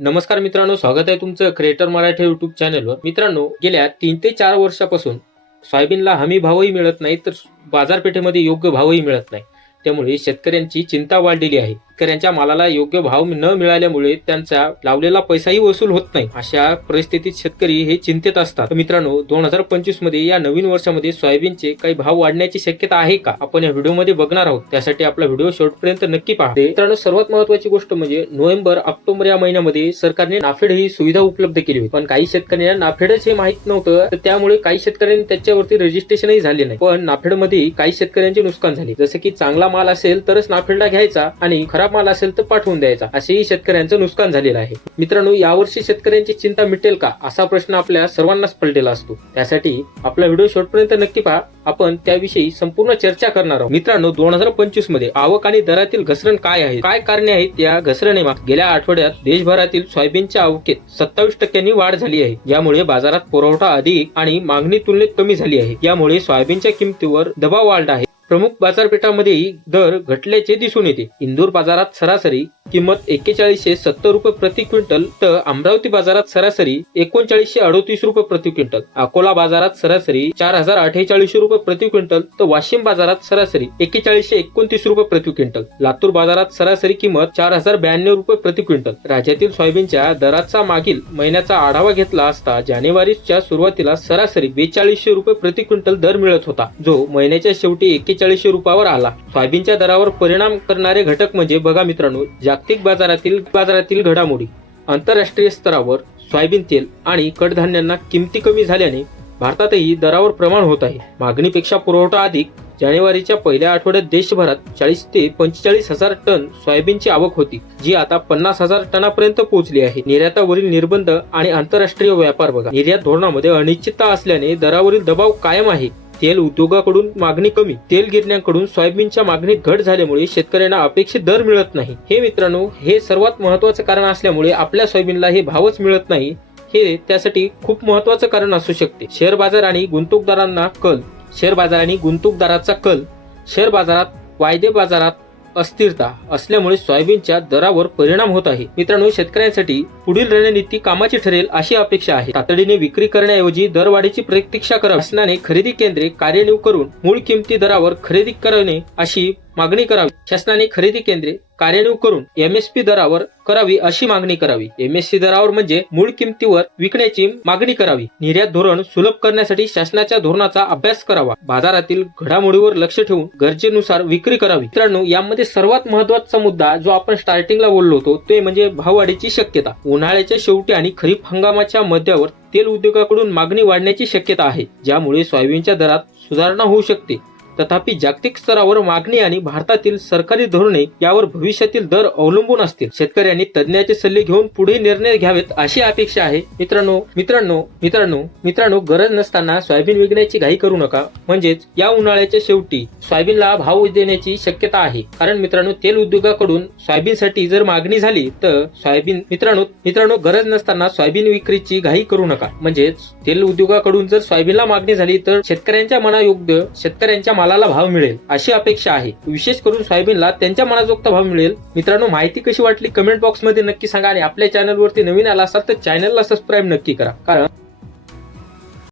नमस्कार मित्रांनो स्वागत आहे तुमचं क्रिएटर मराठी युट्यूब चॅनलवर मित्रांनो गेल्या तीन ते चार वर्षापासून सोयाबीनला हमी भावही मिळत नाही तर बाजारपेठेमध्ये योग्य भावही मिळत नाही. त्यामुळे शेतकऱ्यांची चिंता वाढलेली आहे. शेतकऱ्यांच्या मालाला योग्य भाव न मिळाल्यामुळे त्यांचा लावलेला पैसाही वसूल होत नाही. अशा परिस्थितीत शेतकरी हे चिंतेत असतात. मित्रांनो दोन हजार पंचवीसमध्ये या नवीन वर्षामध्ये सोयाबीनचे काही भाव वाढण्याची शक्यता आहे का? आपण या व्हिडिओमध्ये बघणार आहोत. त्यासाठी आपला व्हिडिओ शेवटपर्यंत नक्की पहा. मित्रांनो सर्वात महत्वाची गोष्ट म्हणजे नोव्हेंबर ऑक्टोबर या महिन्यामध्ये सरकारने नाफेड ही सुविधा उपलब्ध केली होती. पण काही शेतकऱ्यांना नाफेडच हे माहीत नव्हतं. तर त्यामुळे काही शेतकऱ्यांनी त्याच्यावरती रजिस्ट्रेशनही झाले नाही. पण नाफेडमध्ये काही शेतकऱ्यांचे नुकसान झाले. जसं की चांगला माल असेल तरच नाफेडला घ्यायचा आणि खराब माल असेल तर पाठवून द्यायचा. असेही शेतकऱ्यांचं नुकसान झालेलं आहे. मित्रांनो यावर्षी शेतकऱ्यांची चिंता मिटेल का? असा प्रश्न आपल्या सर्वांनाच पडलेला असतो. त्यासाठी आपला व्हिडिओ शेवटपर्यंत नक्की पहा. आपण त्याविषयी संपूर्ण चर्चा करणार आहोत. मित्रांनो दोन हजार पंचवीसमध्ये आवक आणि दरातील घसरण काय आहे काय कारणे आहेत या घसरणीमाग? गेल्या आठवड्यात देशभरातील सोयाबीनच्या आवकेत सत्तावीस टक्क्यांनी वाढ झाली आहे. यामुळे बाजारात पुरवठा अधिक आणि मागणी तुलनेत कमी झाली आहे. यामुळे सोयाबीनच्या किमतीवर दबाव वाढला आहे. प्रमुख बाजारपेठांमध्येही दर घटल्याचे दिसून येते. इंदूर बाजारात सरासरी किंमत एक्केचाळीसशे सत्तर रुपये प्रति क्विंटल तर अमरावती बाजारात सरासरी एकोणचाळीसशे अडोतीस रुपये प्रति क्विंटल अकोला बाजारात सरासरी चार हजार अठ्ठेचाळीसशे रुपये प्रति क्विंटल तर वाशिम बाजारात सरासरी एक्केचाळीसशे एकोणतीस रुपये प्रति क्विंटल लातूर बाजारात सरासरी किंमत चार हजार ब्याण्णव रुपये प्रति क्विंटल. राज्यातील सोयाबीनच्या दराचा मागील महिन्याचा आढावा घेतला असता जानेवारीच्या सुरुवातीला सरासरी बेचाळीसशे रुपये प्रति क्विंटल दर मिळत होता जो महिन्याच्या शेवटी पंचेचाळीसशे रुपयावर आला. सोयाबीनच्या दरावर परिणाम करणारे घटक म्हणजे बघा मित्रांनो जागतिक बाजारातील बाजारातील घडामोडी. आंतरराष्ट्रीय स्तरावर सोयाबीन तेल आणि कडधान्यांना किमती कमी झाल्याने भारतातही दरावर प्रमाण होत आहे. मागणीपेक्षा पुरवठा अधिक. जानेवारीच्या पहिल्या आठवड्यात देशभरात चाळीस ते पंचेचाळीस हजार टन सोयाबीनची आवक होती जी आता पन्नास हजार टनापर्यंत पोहोचली आहे. निर्यातावरील निर्बंध आणि आंतरराष्ट्रीय व्यापार बघा. निर्यात धोरणामध्ये अनिश्चितता असल्याने दरावरील दबाव कायम आहे. तेल उद्योगाकडून मागणी कमी तेल गिरण्यांकडून सोयाबीनच्या मागणीत घट झाल्यामुळे शेतकऱ्यांना अपेक्षित दर मिळत नाही. हे मित्रांनो हे सर्वात महत्वाचं कारण असल्यामुळे आपल्या सोयाबीनला हे भावच मिळत नाही. हे त्यासाठी खूप महत्वाचं कारण असू शकते. शेअर बाजार आणि गुंतवणूकदारांना कल. शेअर बाजार आणि गुंतवणूकदाराचा कल. शेअर बाजारात वायदे बाजारात अस्थिरता असल्यामुळे सोयाबीनच्या दरावर परिणाम होत आहे. मित्रांनो शेतकऱ्यांसाठी पुढील रणनीती कामाची ठरेल अशी अपेक्षा आहे. तातडीने विक्री करण्याऐवजी दरवाढीची प्रतीक्षा करा शासनाने खरेदी केंद्रे कार्यान्वित करून मूळ किमती दरावर खरेदी करणे अशी मागणी करावी. शासनाने खरेदी केंद्रे कार्यान्वित करून एमएसपी दरावर करावी अशी मागणी करावी. एमएससी दरावर म्हणजे मूळ किमतीवर विकण्याची मागणी करावी. निर्यात धोरण सुलभ करण्यासाठी शासनाच्या धोरणाचा अभ्यास करावा. बाजारातील घडामोडीवर लक्ष ठेवून गरजेनुसार विक्री करावी. मित्रांनो यामध्ये सर्वात महत्त्वाचा मुद्दा जो आपण स्टार्टिंगला बोललो होतो ते म्हणजे भाववाढीची शक्यता. उन्हाळ्याच्या शेवटी आणि खरीप हंगामाच्या मध्यावर तेल उद्योगाकडून मागणी वाढण्याची शक्यता आहे ज्यामुळे सोयाबीनच्या दरात सुधारणा होऊ शकते. तथापि जागतिक स्तरावर मागणी आणि भारतातील सरकारी धोरणे यावर भविष्यातील दर अवलंबून असतील. शेतकऱ्यांनी तज्ज्ञाचे सल्ले घेऊन पुढे निर्णय घ्यावेत अशी अपेक्षा आहे. मित्रांनो मित्रांनो मित्रांनो मित्रांनो गरज नसताना सोयाबीन विकण्याची घाई करू नका. म्हणजेच या उन्हाळ्याच्या शेवटी सोयाबीनला भाव देण्याची शक्यता आहे. कारण मित्रांनो तेल उद्योगाकडून सोयाबीनसाठी जर मागणी झाली तर सोयाबीन मित्रांनो मित्रांनो गरज नसताना सोयाबीन विक्रीची घाई करू नका. म्हणजेच तेल उद्योगाकडून जर सोयाबीनला मागणी झाली तर शेतकऱ्यांच्या मनायोग्य शेतकऱ्यांच्या मालाला भाव मिळेल अशी अपेक्षा आहे. विशेष करून सोयाबीनला त्यांच्या मनाजोगता भाव मिळेल. मित्रांनो माहिती कशी वाटली? कमेंट बॉक्समध्ये नक्की सांगा आणि आपल्या चॅनलवरती नवीन आला असाल तर चॅनलला सबस्क्राईब नक्की करा. कारण